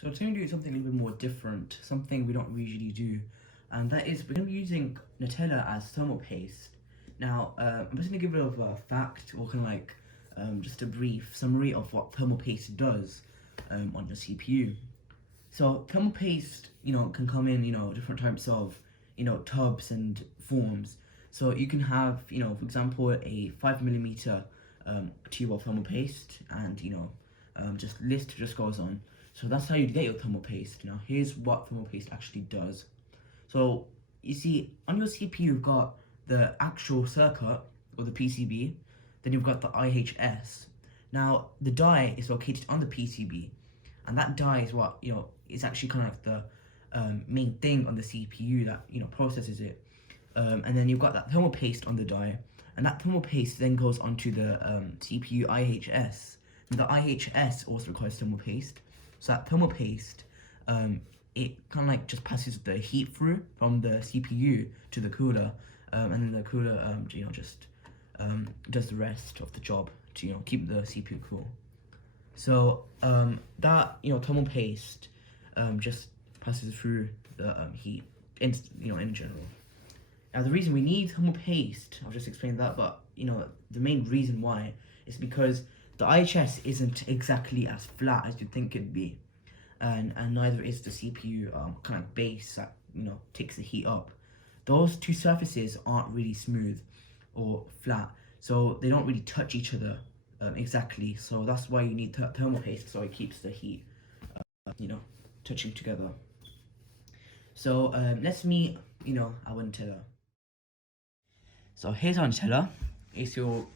So today we're doing something a little bit more different, something we don't usually do, and that is we're going to be using Nutella as thermal paste. Now, I'm just going to give a bit of a fact, or kind of like just a brief summary of what thermal paste does on the CPU. So thermal paste, can come in, different types of, tubs and forms. So you can have, for example, a 5mm tube of thermal paste, and just list just goes on. So that's how you get your thermal paste. Now here's what thermal paste actually does. So you see on your CPU you've got the actual circuit or the PCB, then you've got the IHS. Now the die is located on the PCB, and that die is what is actually kind of like the main thing on the CPU that processes it. And then you've got that thermal paste on the die, and that thermal paste then goes onto the CPU IHS. And the IHS also requires thermal paste. So that thermal paste, it kind of like just passes the heat through from the CPU to the cooler, and then the cooler, just does the rest of the job to keep the CPU cool. So that thermal paste just passes through the heat in general. Now the reason we need thermal paste, I'll just explain that, but the main reason why is because the IHS isn't exactly as flat as you'd think it'd be, and neither is the CPU kind of base that takes the heat up. Those two surfaces aren't really smooth or flat, so they don't really touch each other exactly. So that's why you need thermal paste, so it keeps the heat touching together. So let's meet our Nutella. So here's our Nutella. It's your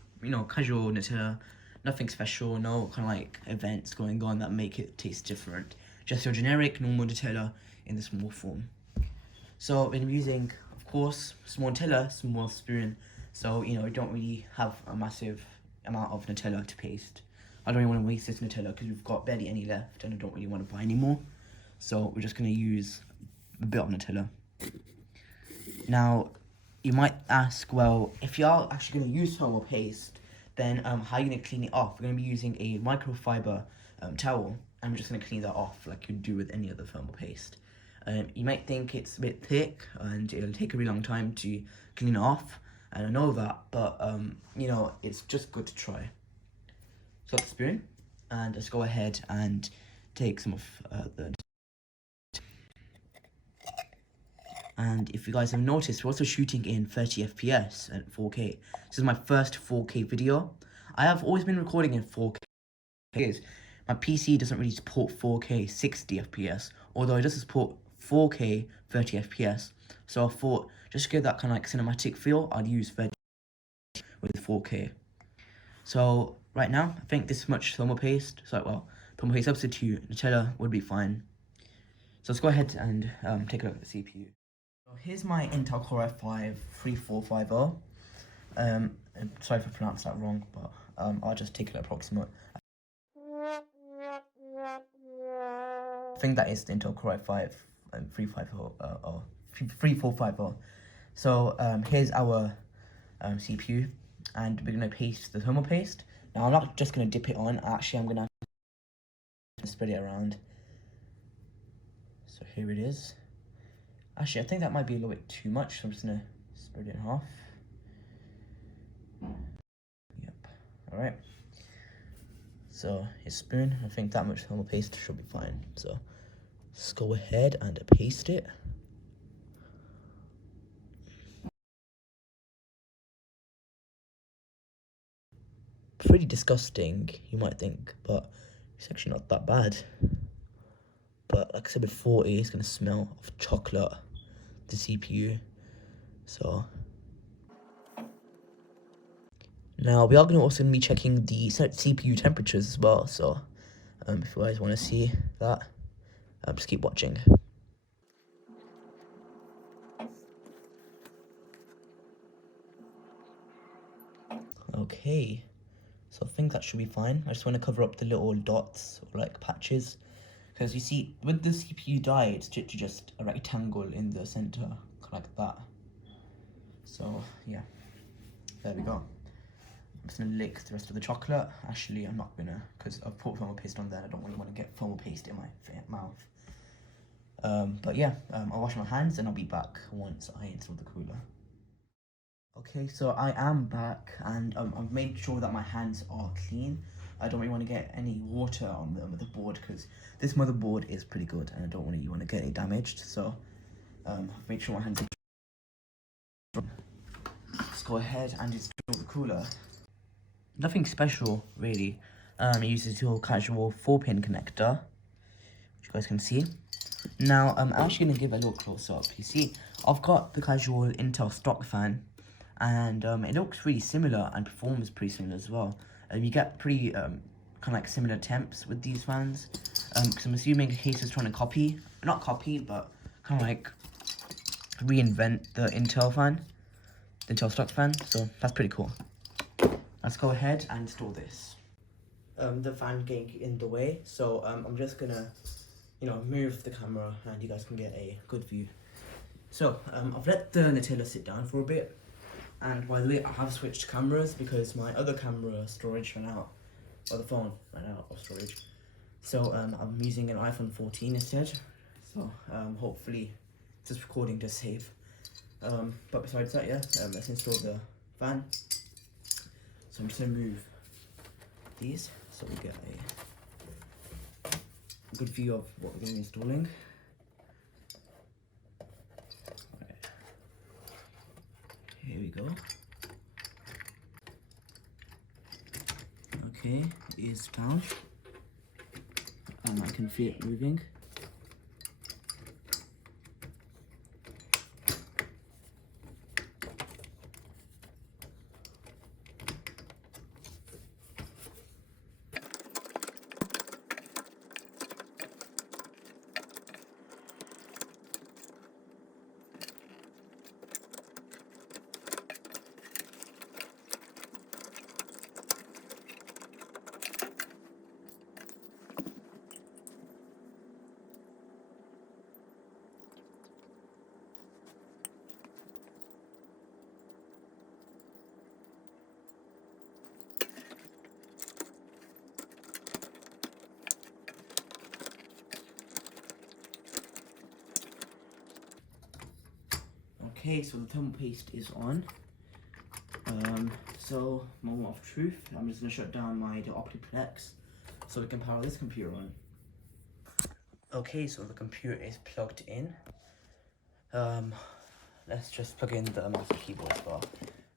casual Nutella. Nothing special, no kind of like events going on that make it taste different. Just your generic normal Nutella in the small form. So I'm using, of course, small Nutella, small spoon. So you don't really have a massive amount of Nutella to paste. I don't really want to waste this Nutella because we've got barely any left, and I don't really want to buy any more. So we're just gonna use a bit of Nutella. Now, you might ask, well, if you are actually gonna use thermal paste, then how are you going to clean it off? We're going to be using a microfiber towel, and we're just going to clean that off like you'd do with any other thermal paste. You might think it's a bit thick and it'll take a really long time to clean it off, and I know that, but it's just good to try. So the spoon, and let's go ahead and take some of the. And if you guys have noticed, we're also shooting in 30 FPS at 4K. This is my first 4K video. I have always been recording in 4K. My PC doesn't really support 4K 60 FPS, although it does support 4K 30 FPS. So I thought, just to get that kind of like cinematic feel, I'd use 30 with 4K. So right now, I think this much thermal paste, thermal paste substitute, Nutella would be fine. So let's go ahead and take a look at the CPU. So here's my Intel Core i5-3450. And sorry if I pronounced that wrong, but I'll just take it approximate. I think that is the Intel Core i5-3450. So here's our CPU, and we're gonna paste the thermal paste. Now I'm not just gonna dip it on. Actually, I'm gonna spread it around. So here it is. Actually, I think that might be a little bit too much, so I'm just gonna spread it in half. Yep, alright. So, his spoon, I think that much thermal paste should be fine. So, let's go ahead and paste it. Pretty disgusting, you might think, but it's actually not that bad. But like I said before, it is going to smell of chocolate, the CPU. So now we are going to also be checking the CPU temperatures as well. So if you guys want to see that, just keep watching. Okay, so I think that should be fine. I just want to cover up the little dots or like patches. Because you see, with the CPU die, it's just a rectangle in the center, kind of like that. So, yeah, there we go. just gonna lick the rest of the chocolate. Actually, I'm not gonna, because I've put foam paste on there. I don't really want to get foam paste in my mouth. But yeah, I'll wash my hands and I'll be back once I install the cooler. Okay, so I am back, and I've made sure that my hands are clean. I don't really want to get any water on the motherboard, because this motherboard is pretty good and I don't really want to get it damaged. So I've made sure my hands are. Let's go ahead and install the cooler. Nothing special really. It uses your casual 4-pin connector, which you guys can see. Now I'm actually gonna give a little close up. You see, I've got the casual Intel stock fan, and it looks really similar and performs pretty similar as well. You get pretty kind of like similar temps with these fans, because I'm assuming Case is trying to copy, not copy, but kind of like reinvent the Intel fan, the Intel stock fan. So that's pretty cool. Let's go ahead and install this. The fan getting in the way, so I'm just gonna, move the camera and you guys can get a good view. So I've let the Nutella sit down for a bit, and by the way, I have switched cameras because my other camera storage ran out, or the phone ran out of storage. So I'm using an iPhone 14 instead. So hopefully this recording does save. But besides that, yeah, let's install the fan. So I'm just gonna move these so we get a good view of what we're going to be installing. Right. Here we go. Okay, it is down. I can feel it moving. Okay, so the thermal paste is on. So moment of truth. I'm just gonna shut down the Optiplex so we can power this computer on. Okay, so the computer is plugged in. Let's just plug in the mouse and keyboard as well.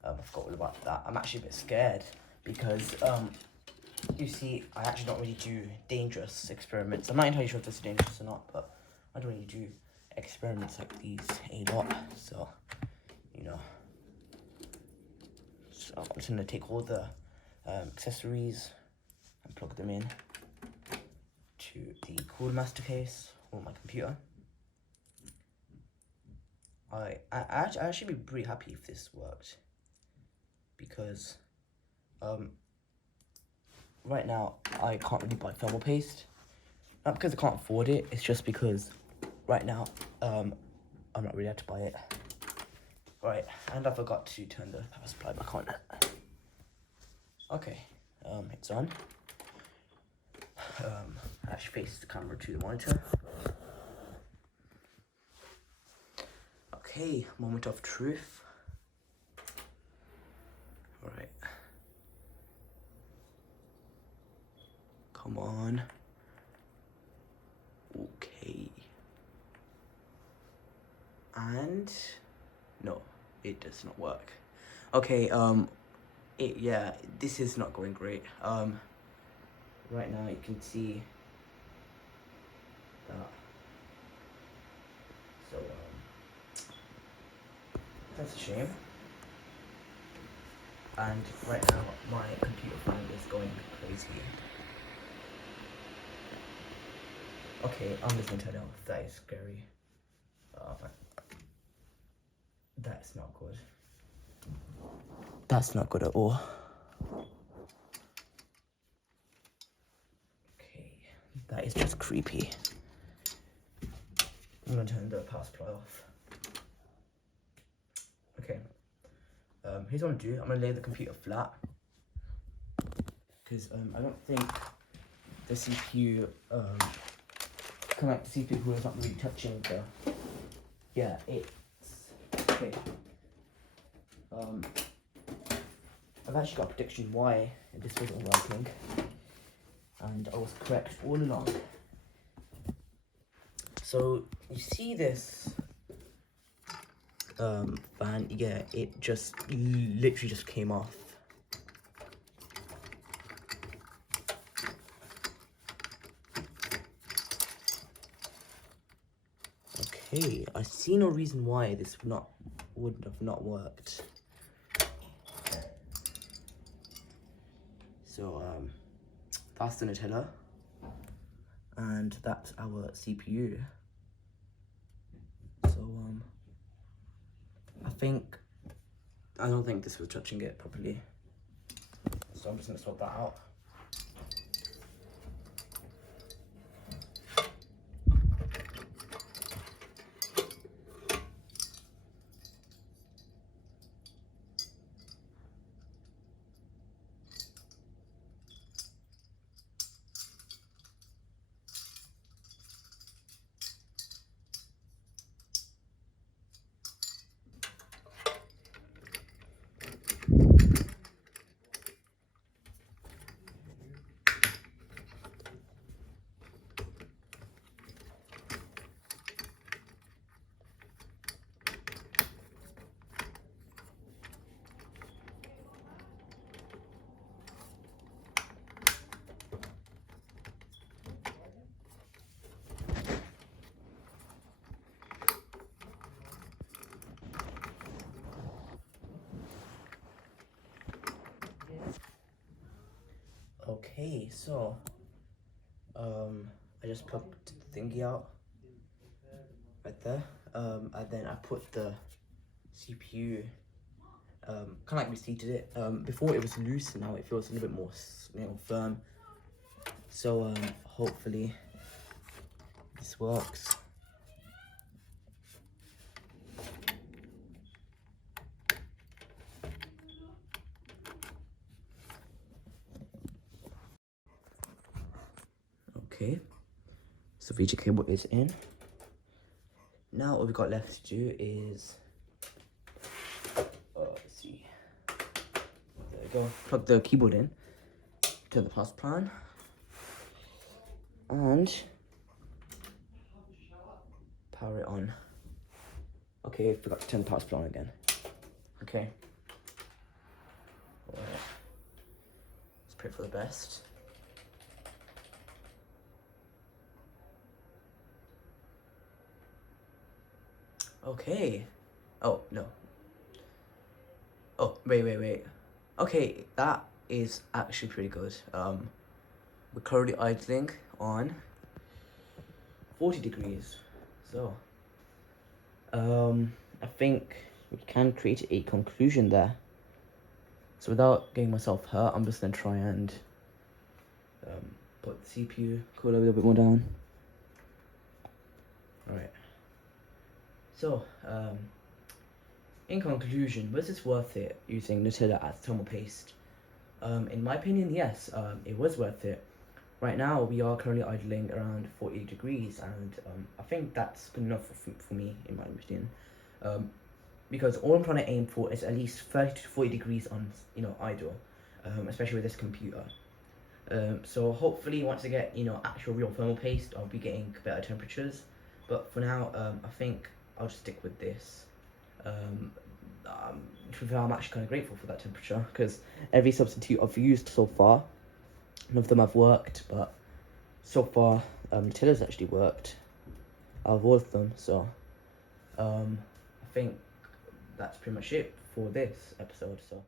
I forgot all about that. I'm actually a bit scared because you see, I actually don't really do dangerous experiments. I'm not entirely sure if this is dangerous or not, but I don't really do experiments like these a lot, so so I'm just gonna take all the accessories and plug them in to the Cool Master case on my computer. I should be pretty happy if this worked, because right now I can't really buy thermal paste, not because I can't afford it, it's just because right now I'm not really able to buy it. Right, and I forgot to turn the power supply back on. Okay, it's on. I actually face the camera to the monitor. Okay, moment of truth. Alright. Come on. Okay. And no, it does not work. Okay, yeah, this is not going great. Right now you can see that. So that's a shame. And right now my computer fan is going crazy. Okay, I'm just gonna tell you, that is scary. That's not good. That's not good at all. Okay, that is just creepy. I'm gonna turn the power supply off. Okay. Here's what I'm gonna do. I'm gonna lay the computer flat. because I don't think the CPU kind of like the CPU cooler is not really touching the. Yeah, it's okay. I've actually got a prediction why this wasn't working, and I was correct all along. So you see this fan, yeah, it just literally just came off. Okay, I see no reason why this would have not worked. So that's the Nutella, and that's our CPU. So I don't think this was touching it properly. So I'm just gonna swap that out. Okay, so I just plugged the thingy out right there, and then I put the CPU kind of like reseated it. Before it was loose, and now it feels a little bit more firm. So hopefully this works. Okay, so VGA cable is in. Now what we've got left to do is, let's see, there we go, plug the keyboard in to the plus plan, and power it on. Okay, forgot to turn the power supply on again. Okay. Alright. Let's pray for the best. Okay. Oh, no. Oh, wait. Okay, that is actually pretty good. We're currently idling on 40 degrees. So, I think we can create a conclusion there. So without getting myself hurt, I'm just gonna try and put the CPU cooler a little bit more down. Alright. So, in conclusion, was this worth it using Nutella as thermal paste? In my opinion, yes, it was worth it. Right now, we are currently idling around 40 degrees, and I think that's good enough for me, in my opinion. Because all I'm trying to aim for is at least 30 to 40 degrees on, idle, especially with this computer. So hopefully, once I get, actual real thermal paste, I'll be getting better temperatures. But for now, I think I'll just stick with this. I'm actually kind of grateful for that temperature, because every substitute I've used so far, none of them have worked, but so far Nutella's actually worked out of all of them. So I think that's pretty much it for this episode. So